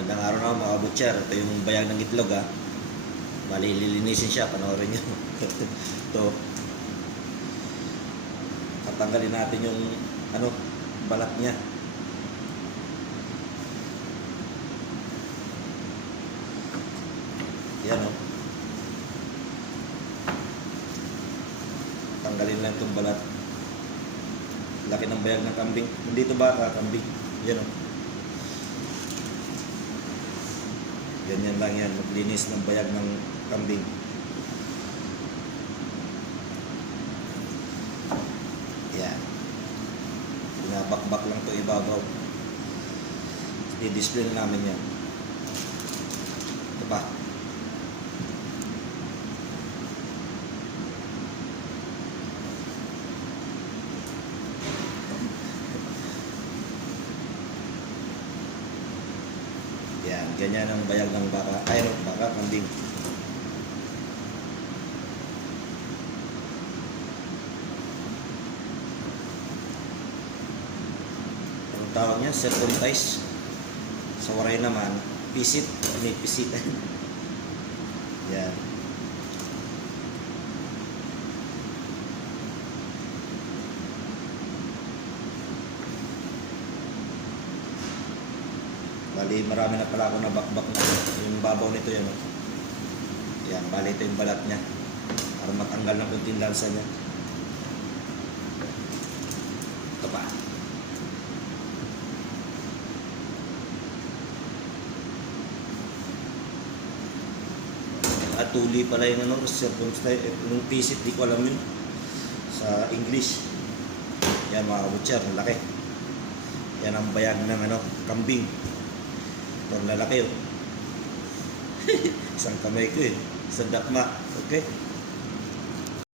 Magandang araw na mga butcher. Ito yung bayag ng itlog ha. Bali, siya. Panoorin nyo. Ito. Tatanggalin natin yung ano, balat niya. Yan o. Tanggalin lang itong balat. Laki ng bayag ng kambing. Hindi ito baka, kambing. Yan o. Ganyan lang yan, maglinis ng bayag ng kambing. Yan. Pinabakbak lang to ibabaw. I-display na namin yan. Ito pa. Yan, ganyan ang bayag ng baka, ay no, baka, kambing. Ang tawag niya, circumcise. Sa waray naman, pisit. May pisit. Yan. Bali, marami na pala ako na bakbak na yung babaw nito yan. oh. Yan, bali ito yung balat niya. Para matanggal ng kunting lansa niya. Ito pa. At tuli pala yung ano, circumstance, eh, yung pisit, di ko alam yun. Sa English. Yan mga ang laki. Yan ang bayag ng ano, kambing. Ang lalaki oh. Isang kamay ko eh. Isang dakma. Okay?